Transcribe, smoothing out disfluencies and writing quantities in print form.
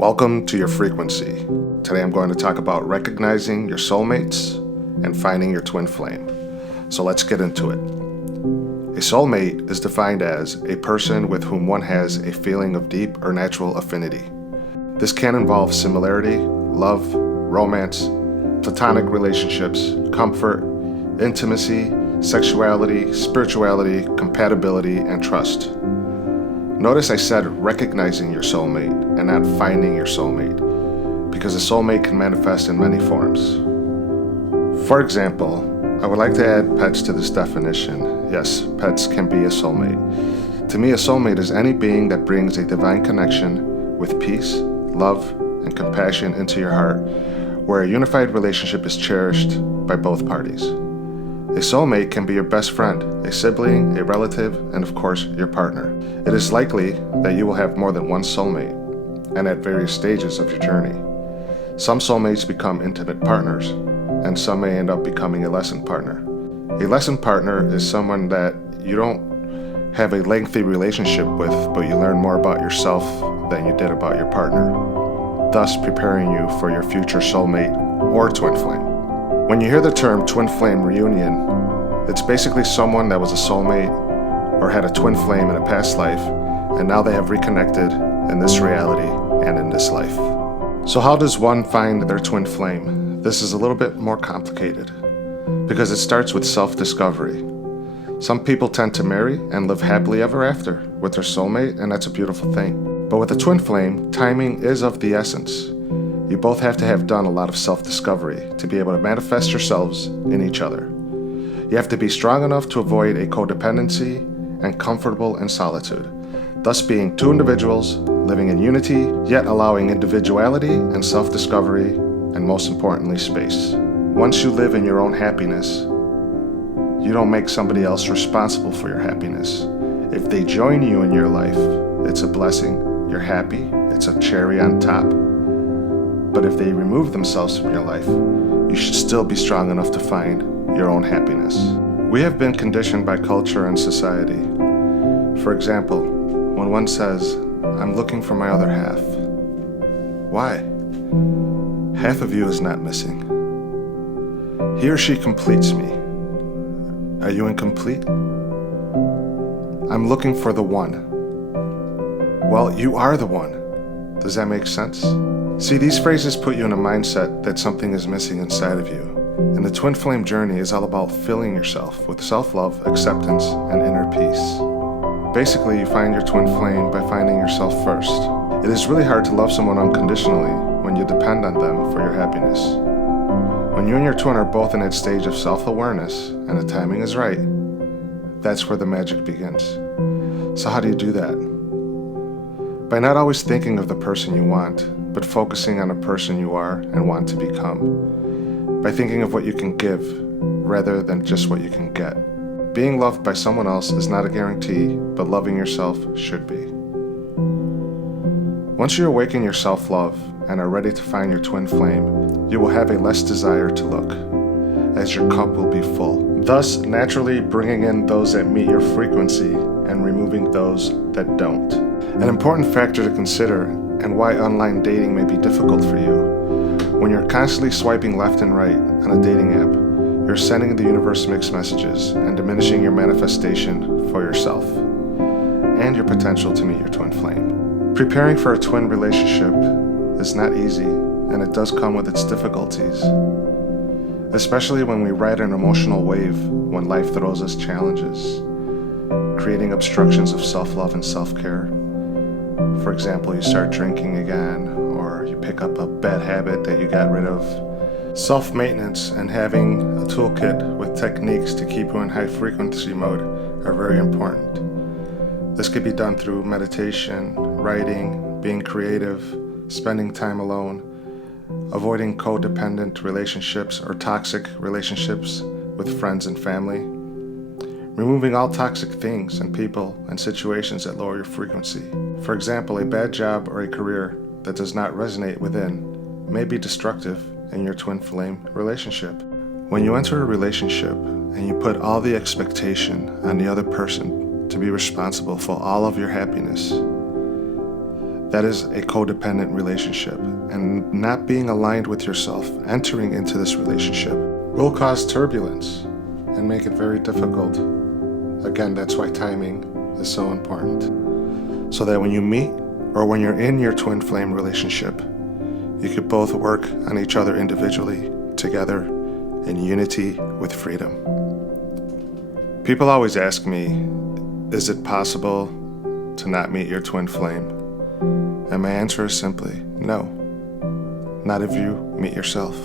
Welcome to your frequency. Today I'm going to talk about recognizing your soulmates and finding your twin flame. So let's get into it. A soulmate is defined as a person with whom one has a feeling of deep or natural affinity. This can involve similarity, love, romance, platonic relationships, comfort, intimacy, sexuality, spirituality, compatibility, and trust. Notice I said recognizing your soulmate and not finding your soulmate, because a soulmate can manifest in many forms. For example, I would like to add pets to this definition. Yes, pets can be a soulmate. To me, a soulmate is any being that brings a divine connection with peace, love, and compassion into your heart, where a unified relationship is cherished by both parties. A soulmate can be your best friend, a sibling, a relative, and of course, your partner. It is likely that you will have more than one soulmate, and at various stages of your journey. Some soulmates become intimate partners, and some may end up becoming a lesson partner. A lesson partner is someone that you don't have a lengthy relationship with, but you learn more about yourself than you did about your partner, thus preparing you for your future soulmate or twin flame. When you hear the term twin flame reunion, it's basically someone that was a soulmate or had a twin flame in a past life, and now they have reconnected in this reality and in this life. So how does one find their twin flame? This is a little bit more complicated, because it starts with self-discovery. Some people tend to marry and live happily ever after with their soulmate, and that's a beautiful thing. But with a twin flame, timing is of the essence. You both have to have done a lot of self-discovery to be able to manifest yourselves in each other. You have to be strong enough to avoid a codependency and comfortable in solitude, thus being two individuals living in unity, yet allowing individuality and self-discovery, and most importantly, space. Once you live in your own happiness, you don't make somebody else responsible for your happiness. If they join you in your life, it's a blessing, you're happy, it's a cherry on top. But if they remove themselves from your life, you should still be strong enough to find your own happiness. We have been conditioned by culture and society. For example, when one says, "I'm looking for my other half." Why? Half of you is not missing. He or she completes me. Are you incomplete? I'm looking for the one. Well, you are the one. Does that make sense? See, these phrases put you in a mindset that something is missing inside of you. And the twin flame journey is all about filling yourself with self-love, acceptance, and inner peace. Basically, you find your twin flame by finding yourself first. It is really hard to love someone unconditionally when you depend on them for your happiness. When you and your twin are both in that stage of self-awareness and the timing is right, that's where the magic begins. So how do you do that? By not always thinking of the person you want, but focusing on the person you are and want to become. By thinking of what you can give, rather than just what you can get. Being loved by someone else is not a guarantee, but loving yourself should be. Once you awaken your self-love and are ready to find your twin flame, you will have a less desire to look, as your cup will be full, thus naturally bringing in those that meet your frequency and removing those that don't. An important factor to consider, and why online dating may be difficult for you. When you're constantly swiping left and right on a dating app, you're sending the universe mixed messages and diminishing your manifestation for yourself and your potential to meet your twin flame. Preparing for a twin relationship is not easy, and it does come with its difficulties, especially when we ride an emotional wave when life throws us challenges, creating obstructions of self-love and self-care. For example, you start drinking again, or you pick up a bad habit that you got rid of. Self-maintenance and having a toolkit with techniques to keep you in high frequency mode are very important. This could be done through meditation, writing, being creative, spending time alone, avoiding codependent relationships or toxic relationships with friends and family, removing all toxic things and people and situations that lower your frequency. For example, a bad job or a career that does not resonate within may be destructive in your twin flame relationship. When you enter a relationship and you put all the expectation on the other person to be responsible for all of your happiness, That is a codependent relationship, and not being aligned with yourself, entering into this relationship, will cause turbulence and make it very difficult. Again, that's why timing is so important. So that when you meet, or when you're in your twin flame relationship, you could both work on each other individually, together, in unity with freedom. People always ask me, is it possible to not meet your twin flame? And my answer is simply no. Not if you meet yourself.